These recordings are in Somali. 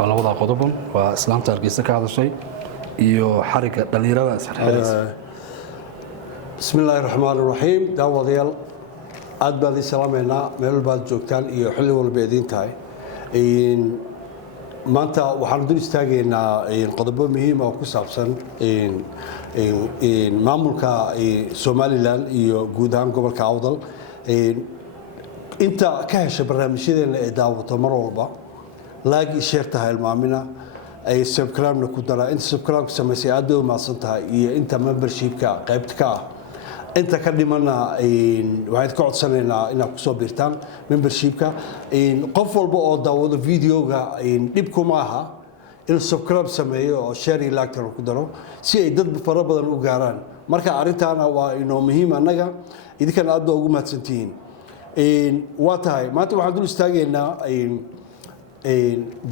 waa labada qodob waa islaamta Hargeysa ka hadashay iyo xariga dhalinyarada isxirxiraysa. Bismillahir Rahmanir Rahim. Daawadayaal aad baan idin salaameynaa meel baad joogtaan iyo xilli walba idin tahay. maanta waxaan dul istaagaynaa qodobo muhiim ah oo ku saabsan maamulka Somaliland iyo guud ahaan gobolka Awdal. inta ka hesha barnaamijyadeena ee daawato mar walba laag share tahay ilmaamina ay subscribe ku dara inta subscribe sameysay aad u maadsan tahay iyo inta membership-ka qaybta ka inta ka dhimana waxaad ka codsanaynaa inaad ku soo biirtaan membership-ka qof walba oo daawado video-ga dib kuma aha in subscribe sameeyo oo share iyo like ku daro si ay dad fara badan u gaaraan marka arintaana waa inoo muhiim anaga idinkan aad ugu mahadsantihiin waa tahay maanta waxaan dul istaagaynaa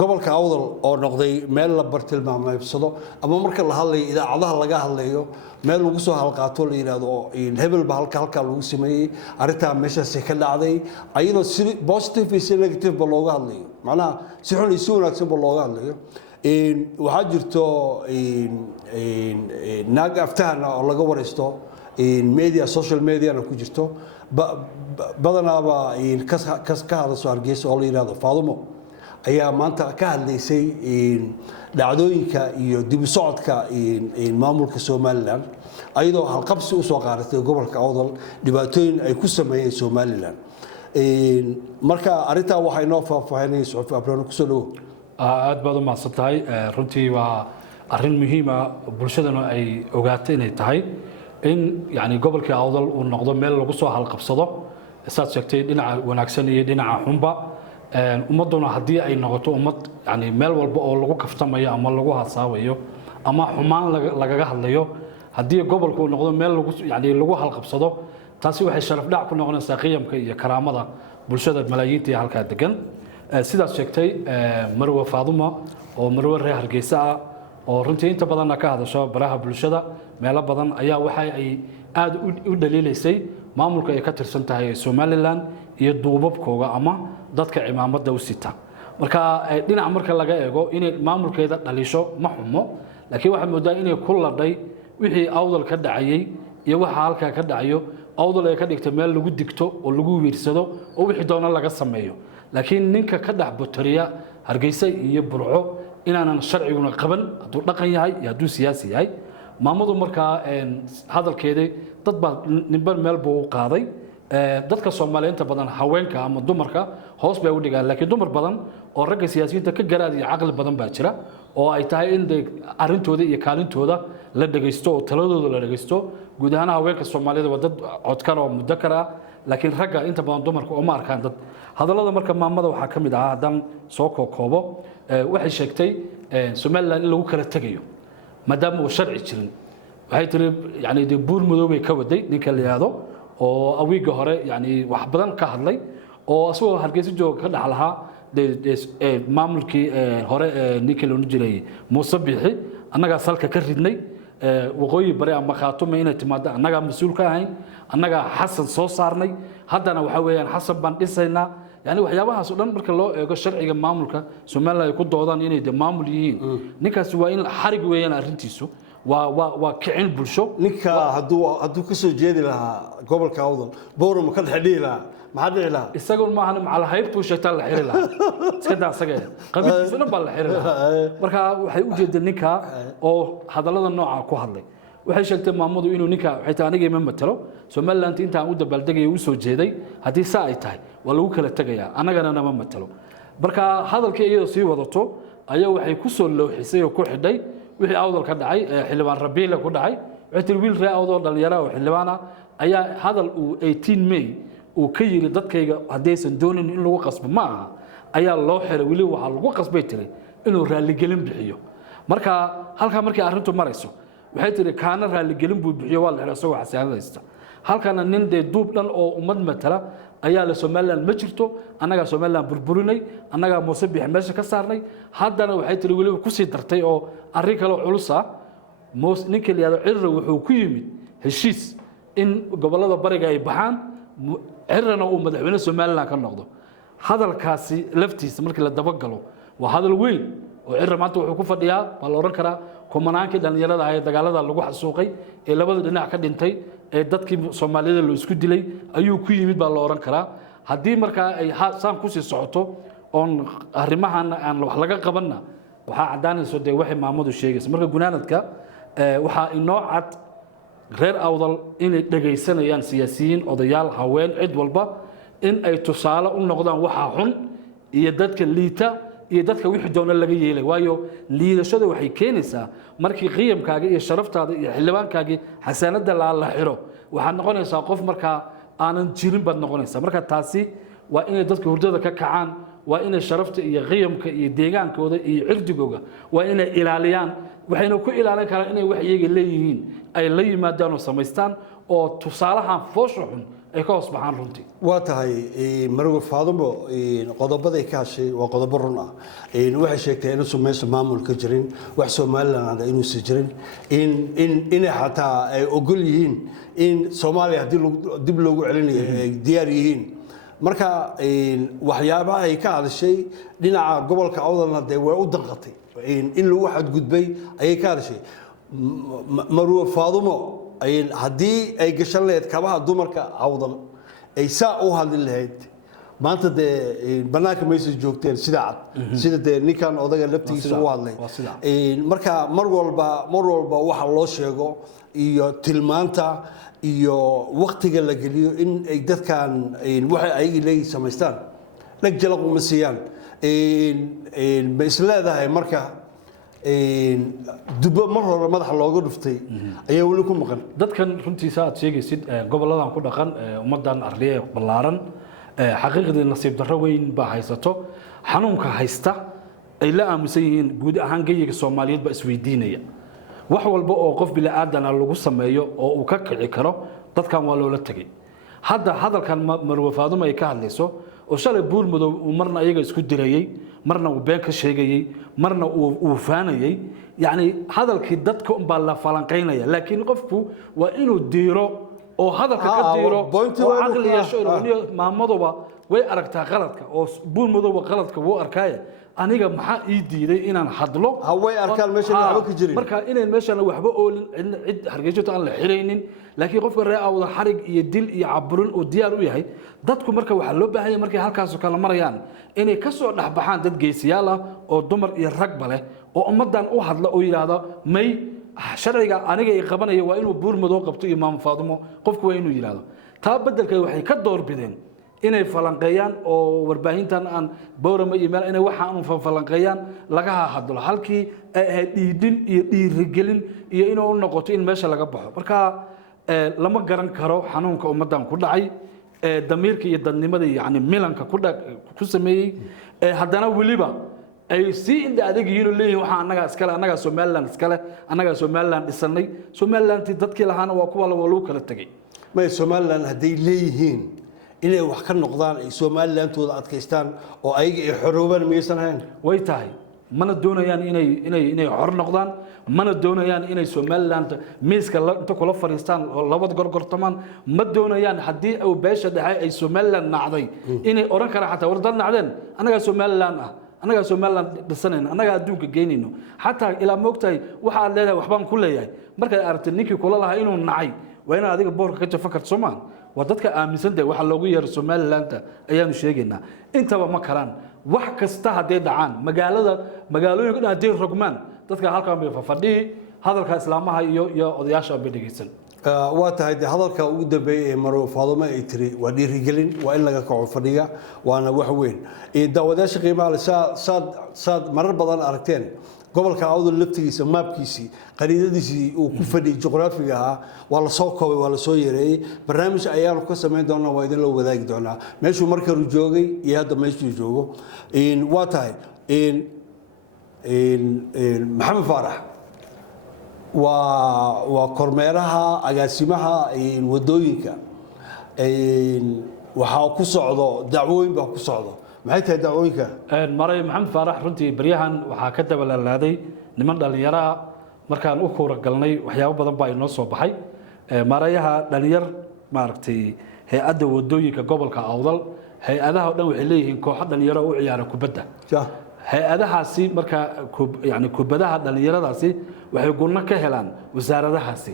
gobolka Awdal oo noqday meel la bartilmaameedsado ama marka la hadlayo idaacadaha laga hadlayo meel lagu soo halqaato la yiraahdo hebel ba halka lagu sameeyay arinta meeshaas ka dhacday ayadoo si positive iyo negative ba looga hadlayo macnaha si xun iyo si wanaagsan ba looga hadlayo waxaa jirto naag aftahan oo laga wareysto media social media ku jirto badanaaba ka hadasho Hargeysa oo la yiraahdo Faadumo ayaa maanta ka hadlaysay dhacdooyinka iyo dib u socodka maamulka Somaliland ayadoo halqabsi u soo qaadatay gobolka Awdal dhibaatooyin ay ku sameeyeen Somaliland marka arinta waxay noo faahfaahinay suxuf abraan ku soo dhaw aad baad u mahadsantahay runtii waa arrin muhiim ah bulshadana ay ogaatay inay tahay in yani gobolka Awdal uu noqdo meel lagu soo halqabsado saad sheegtay dhinaca wanaagsan iyo dhinaca xunba ummaduna hadii ay noqoto ummad yani meel walba oo lagu kaftamayo ama lagu hasaawayo ama xumaan lagaga hadlayo hadii gobolku uu noqdo meel lagu halqabsado taasi waxay sharaf dhac ku noqonaysaa qiyamka iyo karaamada bulshada malaayiinta halka degan sidaas sheegtay Marwa Faadumo oo Marwa reer Hargeysa oo runtii inta badan ka hadasho baraha bulshada meelo badan ayaa waxa ay aad u dhaliilaysay maamulka ay ka tirsan tahay Somaliland iyo duubabkooga ama dadka ciidamada u sita marka dhinac marka laga eego in maamulkeeda dhalisho ma xumo laakiin waxa moodaa inay ku ladhay wixii Awdal ka dhacayay iyo waxa halka ka dhacayo Awdal ay ka dhigtay meel lagu digto oo lagu wiirsado oo wixii doona laga sameeyo laakiin ninka ka dhax butariya Hargeysa iyo Burco inaanan sharciguna qaban haduu dhaqan yahay iyo haduu siyaasi yahay maamadu marka hadalkeeda dad baa nimbar meel buu qaaday dadka Soomaaliyeed badan haweenka ama dumarka hoos bay u dhigaan laakiin dumar badan oo ragga siyaasiyiinta ka garaad iyo aqal badan baa jira oo ay tahay in arintooda iyo kaalintooda la dhageysto oo taladooda la dhageysto guud ahaan haweenka Soomaaliyeed waa dad codkar oo mudakar ah laakiin ragga inta badan dumarka oo ma arkaan dad hadalada marka maamada waxa kamid ah hadan soo koobo waxay sheegtay Somaliland in lagu kala tagayo maadaama uu sharci jirin waxay tiri yani buur madoobay ka waday ninka la yiraahdo oo awiga hore yani wax badan ka hadlay oo asoo Hargeysa jooga ka dhaxlaha maamulkii hore ninka loo jiray Muuse Bixi annaga salka ka ridnay waqooyi bari ama Khaatume inay timaado annaga mas'uul ka ahayn annaga Xasan soo saarnay haddana waxa weeyaan Xasan baan dhisaynaa yani waxyaabahaas oo dhan marka loo eego sharciga maamulka Soomaaliland ay ku doodaan inay maamul yihiin ninkaas waa in xarig weeyaan arrintiisu waa kicin bulsho ninka haduu ka soo jeedi lahaa gobolka Awdal boorama ka dhexdhii lahaa maxaa dhici lahaa isagoon ma ahan macala haybtu sheegtaan la xiri lahaa iska daa isaga qabiilkiisana baa la xiri lahaa marka waxay u jeedeen ninka oo hadallada nooca ku hadlay waxay sheegtay maamadu inuu ninka waxay tahay aniga ma matalo Somaliland inta uu dabaaldegay uu soo jeeday hadii saa ay tahay waa lagu kala tagayaa anagana ma matalo marka hadalkii iyadoo sii wadato ayaa waxay ku soo looxisay oo ku xidhay wixii Awdal ka dhacay xilibaan Rabiile ku dhacay wixii wiil ree Awdal dhalinyaro oo xilibaana ayaa hadal uu 18 May uu ka yiri dadkayga hadaysan doonin in lagu qasbo ma aha ayaa loo xiray wili waxa lagu qasbay tiray inuu raali gelin bixiyo marka halka markii arrintu marayso waxay tiri kaana raali gelin buu bixiyo waa la xiray soo xasaanadaysta halkana nin duub dhan oo ummad matala ayaa la Somaliland ma jirto annaga Somaliland burburinay annaga Muuse Bixi meesha ka saarnay haddana waxay tiri wali ku sii dartay oo arrin kale oo culus ah ninka la yiraahdo Cirro wuxuu ku yimid heshiis in gobolada bariga ay baxaan Cirrona uu madaxweyne Somaliland ka noqdo hadalkaasi laftiisa markii la daba galo waa hadal weyn oo cirra maanta wuxuu ku fadhiyaa baa la oran karaa kumanaankii dhalinyarada ah ee dagaalada lagu xasuuqay ee labada dhinac ka dhintay ee dadkii Soomaalida loo isku dilay ayuu ku yimid baa la oran karaa haddii markaa ay saan ku sii socoto oon arrimahan aan wax laga qabanna waxaa cadaanayso dee waxay maamadu sheegayso marka gunaanadka waxaa inoo cad reer awdal inay dhagaysanayaan siyaasiyiin odayaal haween cid walba in ay tusaale u noqdaan waxa xun iyo dadka liita iyo dadka wixii doona laga yeelay waayo liidashada waxay keenaysaa markii qiyamkaaga iyo sharaftaada iyo xildhibaankaaga xasaanada la xiro waxaad noqonaysaa qof markaa aanan jirin baad noqonaysaa marka taasi waa inay dadka hurdada ka kacaan waa inay sharafta iyo qiyamka iyo deegaankooda iyo cirdigooda waa inay ilaaliyaan waxayna ku ilaalin karaan inay wax iyaga leeyihiin ay la yimaadaan oo samaystaan oo tusaalahan foosho xun ay ka hoos baxaan runtii waa tahay Marwo Faadumo qodobada ka hashay waa qodobo run ah waxay sheegtay in meesha maamulka jirin wax Soomaaliland inuu si jirin in xataa ay ogol yihiin in Soomaaliya hadii dib loogu celinayo ay diyaar yihiin marka waxyaabaha ay ka hadashay dhinaca gobolka Awdalna way u danqatay in lagu xadgudbay ayay ka hadashay Marwo Faadumo haddii ay gashan lahayd kabaha dumarka Awdal ay saa u hadli lahayd maanta dee banaanka maysa joogteen sida cad sida dee ninkan odaga laftiisa u hadlay marka mar walba waxa loo sheego iyo tilmaanta iyo waqtiga la geliyo in ay dadkan waxa ay ilay samaystaan lag jalaq uma siiyaan ma isleedahay marka dubo mar hore madax looga dhuftay ayaa wali ku maqan dadkan runtiisa aad sheegaysid goboladan ku dhaqan ummadan arliye balaaran xaqiiqdii nasiib darro weyn baa haysato xanuunka haysta ay la aamusan yihiin guud ahaan geyiga Soomaaliyeed ba isweydiinaya wax walba oo qof bila aadana lagu sameeyo oo uu ka kici karo dadkan waa loola tagay hadda hadalkan Marwo Faadumo ay ka hadlayso oo shalay buur madow marna iyaga isku dirayay marna uu been ka sheegayay marna uu faanayay yani hadalkii dadka baa la falanqeynaya laakiin qofku waa inuu diiro oo hadalka ka diiro oo aqli yeesho maamadoba way aragtaa qaladka oo buur madow qaladka wuu arkay aniga maxaa ii diiday inaan hadlo way arkaan meesha waxba ka jirin marka inay meeshan waxba oolin cid hargeyso aan la xireynin laakiin qofka reer awda xarig iyo dil iyo caburin oo diyaar u yahay dadku marka waxa loo baahan yahay markay halkaas kala marayaan inay ka soo dhaxbaxaan dad geesiyaal ah oo dumar iyo rag bale oo ummadan u hadla oo yiraahdo may sharciga aniga ay qabanaya waa inuu buur madow qabto imaam Faadumo qofku waa inuu yiraahdo taa bedelka waxay ka door bideen inay falanqeeyaan oo warbaahintan aan boorama iyo meel inay waxa aan falanqeeyaan laga hadlo halkii ay dhiidin iyo dhiirigelin iyo inuu noqoto in meesha laga baxo marka lama garan karo xanuunka ummadan ku dhacay damiirka iyo dadnimada yani milanka ku sameeyay haddana waliba ay si inda adag yihiin leeyahay waxa anaga Somaliland dhisanay Somaliland dadkii lahaana waa kuwa lagu kala tagay ma Somaliland haday leeyihiin inay wax ka noqdaan ay Somalilandooda adkaystaan oo ayaga ay xoroobaan miyaysan hayn way tahay mana doonayaan inay xor noqdaan mana doonayaan inay Somaliland miiska inta kula fariistaan oo labad gorgortamaan ma doonayaan hadii ay beesha dhaxay ay Somaliland nacday inay oran karaan xataa wardan nacdeen anaga Somaliland anaga Somaliland dhisanayna anaga adduunka geynayno xataa ila moogtay waxa aad leedahay waxbaan ku leeyahay marka aragtay ninkii kula lahaa inuu nacay waa in adiga boorka ka jafan Soomaan wadadka aaminsan waxa loogu yeero Somaliland ayaanu sheegaynaa intaba ma karaan wax kasta haday dhacaan magaalooyinka haday rogmaan dadka halkaan bay fadhii hadalka islaamaha iyo odayaasha bay dhageysan waa tahay hadalka ugu dambeeyay Marwo Faadumo ay tiri waa dhiirigelin waa in laga kaco fadhiga waana wax weyn daawadaasha qiimaha leh saad marar badan aragteen gobolka Awdal laftigiisa maapkiisi qariidadiisi uu ku fadhiyay juqraafiga ah waa la soo koobay waa la soo yareeyay barnaamij ayaanu ka sameyn doonaa waa idin la wadaagi doonaa meeshuu markii uu joogay iyo hadda meeshuu joogo waa tahay Maxamed Faarax waa kormeeraha agaasimaha wadooyinka waxa ku socdo dacwooyin baa ku socdo maxay tahay dacwooyinka maray Maxamed Faarax runtii baryahan waxa ka dabalaalaaday niman dhalinyaro markaan u koora galnay waxyaabo badan baa inoo soo baxay marayaha dhalinyar maaragtay hay'adda wadooyinka gobolka Awdal hay'adaha dhan waxay leeyihiin koox dhalinyaro u ciyaara kubadda hay-adahaasi marka yani kubadaha dhalinyaradaasi waxay gunno ka helaan wasaaradahaasi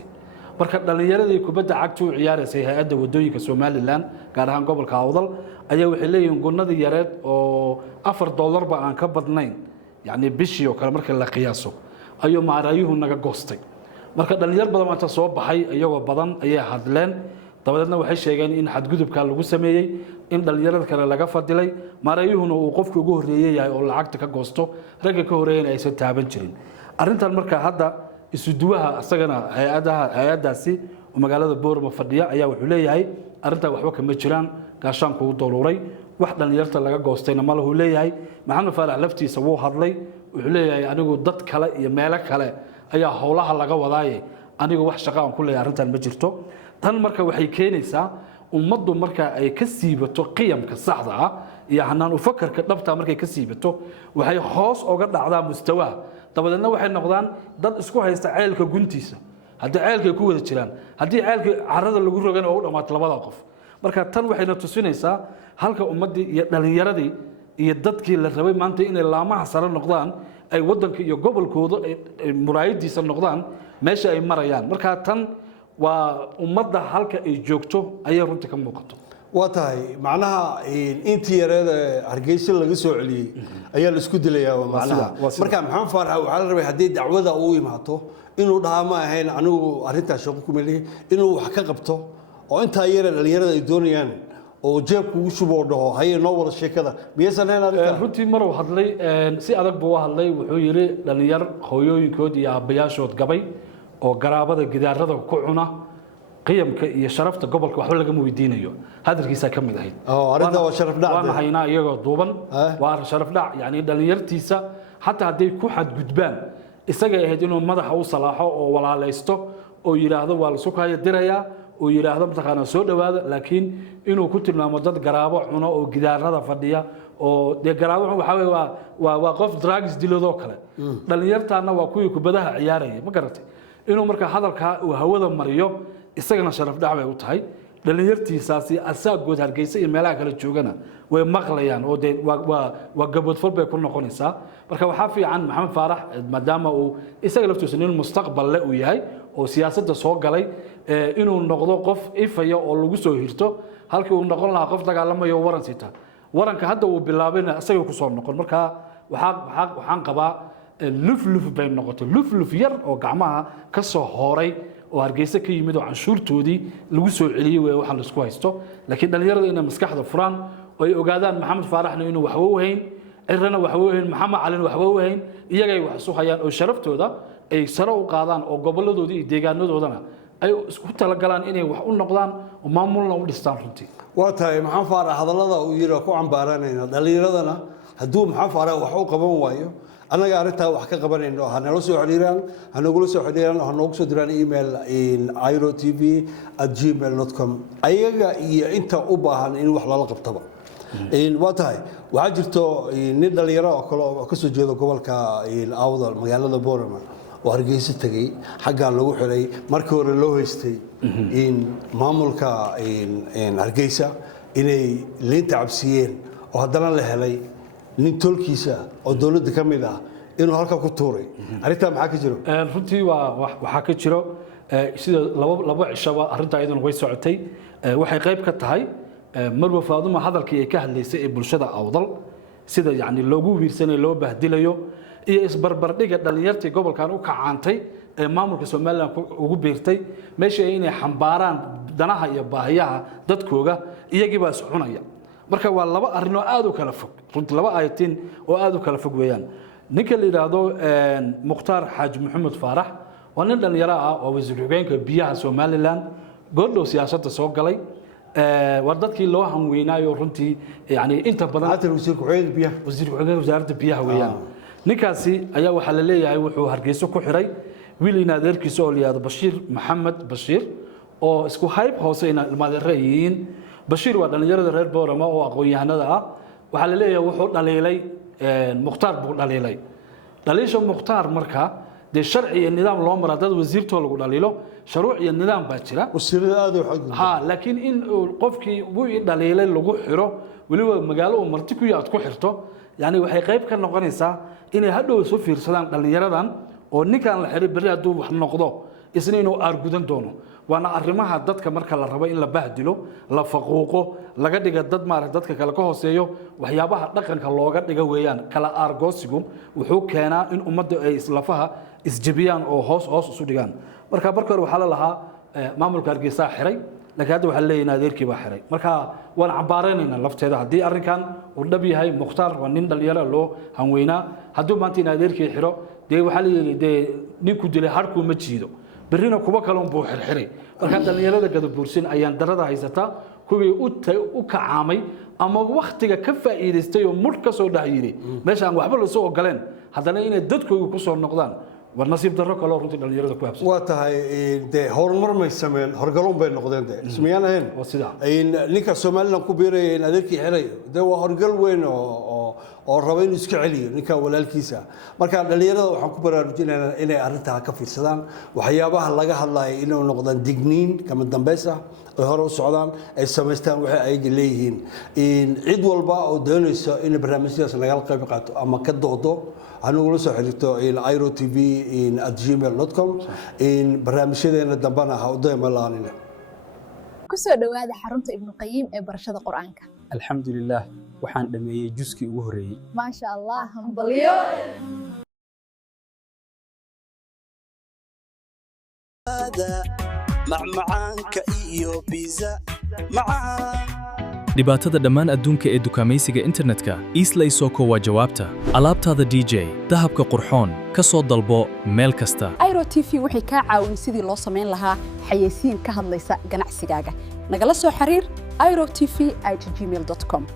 marka dhalinyaradii kubadda cagta u ciyaaraysay hay-adda wadooyinka Somaliland gaar ahaan gobolka Awdal ayaa waxay leeyihiin gunnadii yareed oo $4 ba aan ka badnayn yani bishii oo kale marka la qiyaaso ayuu maarayuhu naga goostay marka dhalinyar badan maanta soo baxay iyagoo badan ayay hadleen dabadeedna waxay sheegeen in xadgudubka lagu sameeyay in dhalinyarada kale laga fadilay maarayuhuna uu qofkii ugu horeeyay yahay oo lacagta ka goosto ragga ka horeeyay aysan taaban jirin arintan marka hadda isuduwaha asagana hay-adaasi oo magaalada Boorama fadhiya ayaa wuxuu leeyahay arinta waxba kama jiraan gaashaanku u doluuray wax dhalinyarta laga goostayna ma lahu leeyahay maxamed faarax laftiisa wuu hadlay wuxuu leeyahay anigu dad kale iyo meelo kale ayaa howlaha laga wadaaye anigu wax shaqo aan ku leeyahay arintan ma jirto tan marka waxay keenaysaa ummaddu marka ay ka siibato qiyamka saxda ah iyo hanaan u fakarka dhabta markay ka siibato waxay hoos uga dhacdaa mustawa dabadeedna waxay noqdaan dad isku haysta ceelka guntiisa haddii ceelka ku wada jiraan haddii ceelka carrada lagu rogan oo u dhamaato labada qof marka tan waxayna tusinaysaa halka ummadii iyo dhalinyaradii iyo dadkii la rabay maanta inay laamaha sare noqdaan ay wadanka iyo gobolkooda muraayadiisa noqdaan meesha ay marayaan marka tan waa ummadda halka ay joogto ayay runtii ka muuqato waa tahay macnaha intii yareed Hargeysa laga soo celiyay ayaa la isku dilayaa macnaha marka maxamed faarax waxa la rabay hadii dacwada uu imaato inuu dhaama ahayn anigu arinta shaqo ku meelay inuu wax ka qabto oo inta yareed dhalinyarada ay doonayaan oo jeebku u shubo dhaho hayay noo wada sheekada miyaysan arinta runtii mar uu hadlay si adag buu hadlay wuxuu yiri dhalinyar hooyooyinkood iyo aabayaashood gabay oo garaabada gidaarada ku cuna qiyamka iyo sharafta gobolka waxba laga weydiinayo hadalkiisa ka mid ahayd arinta waa sharaf dhac waan haynaa iyagoo duuban waa sharaf dhac yani dhalinyartiisa hatta haday ku xadgudbaan isaga ahayd inuu madaxa u salaaxo oo walaalaysto oo yiraahdo waa la sukaya diraya oo yiraahdo mataqaana soo dhawaada laakiin inuu ku tilmaamo dad garaabo cuno oo gidaarada fadhiya oo de garaabo waxa waa qof drugs dilado kale dhalinyartaana waa kuwii kubadaha ciyaaraya ma garatay inuu marka hadalka uu hawada mariyo isagana sharaf dhac bay u tahay dhalinyartiisaasi asaagood Hargeysa iyo meelaha kala joogana way maqlayaan oo de waa gabadh fal bay ku noqonaysaa marka waxa fiican maxamed faarax maadaama uu isaga laftiisa nin mustaqbal leh uu yahay oo siyaasadda soo galay inuu noqdo qof ifaya oo lagu soo hirto halkii uu noqon lahaa qof dagaalamayo waran sita waranka hadda uu bilaabayna isaga ku soo noqon marka waxaan qabaa luf bay noqotay luf yar oo gacmaha ka soo horay oo Hargeysa ka yimid oo canshuurtoodii lagu soo celiyay way waxa la isku haysto laakiin dhalinyarada inay maskaxda furaan oo ay ogaadaan maxamed faaraxna inuu wax u hayn cirrana wax u hayn maxamed calin wax u hayn iyagay wax soo hayaan oo sharaftooda ay sare u qaadaan oo goboladoodii iyo deegaanadoodana ay isku talagalaan inay wax u noqdaan oo maamulna u dhistaan runtii waa tahay maxamed faarax hadallada uu yiri ku cambaaranayna dhalinyaradana hadduu maxamed faarax wax u qaban waayo anaga arinta wax ka qabanayno hanala soo xiriiraan hanagula soo xiriiraan hanoogu soo diraan email airotv@gmail.com ayaga iyo inta u baahan in wax lala qabtaba waa tahay waxa jirto nin dhalinyaro oo kale oo ka soo jeedo gobolka Awdal magaalada Boorama oo Hargeysa tagay xagga lagu xiray markii hore loo haystay in maamulka Hargeysa inay leenta cabsiyeen oo haddana la helay nin tolkiisa oo dawladda ka mid ah inuu halka ku tuuray arinta maxaa ka jiro runtii waxa ka jiro sida laba cishaba arinta aydan way socotay waxay qayb ka tahay marwa faaduma hadalkii ay ka hadlaysay ee bulshada Awdal sida yani loogu wiirsanay loo bahdilayo iyo isbarbardhiga dhalinyartii gobolkan u kacaantay ee maamulka Soomaaliland ugu beertay meesha inay xambaaraan danaha iyo baahiyaha dadkooga iyagii baa iscunaya marka waa laba arin oo aad u kala fog runtii laba ayatin oo aad u kala fog weeyaan ninka la yiraahdo Mukhtaar Xaaji Maxamed Faarax waa nin dhalinyaro ah oo wasiir hoggaanka biyaha Soomaaliland go'do siyaasadda soo galay war dadkii loo hanweynaayo runtii yani inta badan wasiir ku-xigeenka wasaaradda biyaha weeyaan ninkaasi ayaa waxa la leeyahay wuxuu Hargeysa ku xiray wiil in adeerkiisa oo la yiraahdo Bashiir Maxamed Bashiir oo isku hayb hoose in ilmadeereeyeen Bashiir waa dhalinyarada reer Boorama oo aqoon-yahanada ah waxa la leeyahay wuxuu dhaleelay Mukhtaar buu dhaleelay dhaliisha Mukhtaar marka de sharci iyo nidaam loo maraa dad wasiirtoo lagu dhaliilo shuruuc iyo nidaam baa jira wasiirada aad u xad laakiin in qofkii uu dhaleelay lagu xiro waliba magaalo oo marti ku yaad ku xirto يعني waxay qayb ka noqonaysaa inay hadhow soo fiirsadaan dhalinyaradan oo ninkan la xiray bari haduu wax noqdo isna inuu argudan doono waana arrimaha dadka marka la rabo in la bahdilo la faquuqo laga dhiga dad maarag dadka kale ka hooseeyo waxyaabaha dhaqanka looga dhiga weeyaan kala argoosigu wuxuu keenaa in ummadda ay islafaha isjabiyaan oo hoos isu dhigaan marka hore waxa la lahaa maamulka Hargeysa xiray laakiin hadda waxa leeyahay adeerkii baa xiray marka waan cabaareynayna lafteeda hadii arrinkan uu dhab yahay Mukhtaar waa nin dhalinyaro loo hanweynaa haduu maanta in adeerkii xiro waxa leeyahay ninku dilay harku ma jiido برينا كوبا كلام بو حرحري marka dhalinyarada gada buursin ayaan darada haysata kuwii u kacaamay ama waqtiga ka faa'iideystay oo mud ka soo dhaxyiri meesha aan waxba la soo ogoleen hadana inay dadkoodu ku soo noqdaan war nasiib darro kale runtii dhalinyarada ku habsan waa tahay horumar may sameen horgalon bay noqdeen ismiyanayn ninka Soomaaliland ku biiray in adeerkii xiray waa horgal weyn oo raba inuu iska celiyo ninka walaalkiisa marka dhalinyarada waxaan ku baraarujinaynaa inay arrintaa ka fiirsadaan waxyaabaha laga hadlayo inuu noqdaan digniin kama dambaysa ay hore u socdaan ay sameystaan waxa ay leeyihiin cid walba oo doonaysa in barnaamijyadaas laga qayb qaato ama ka doodo anuu soo xiriirto airotv@gmail.com barnaamijyadeena dambana ha u daymaalaanina ku soo dhawaada xarunta Ibn Qayyim ee barashada Quraanka alxamdulillah waxaan dhameeyay juskii ugu horeeyay ma sha Allah hambalyo macmacaanka iyo pizza macaan dhibaatada dhammaan adduunka ee dukaamaysiga internetka Eastleigh Soko waa jawaabta alaabtaada DJ dahabka qurxoon ka soo dalbo meel kasta Airo TV waxay ka caawin sidii loo sameyn lahaa xayeysiin ka hadlaysa ganacsigaaga nagala soo xiriir airotv@gmail.com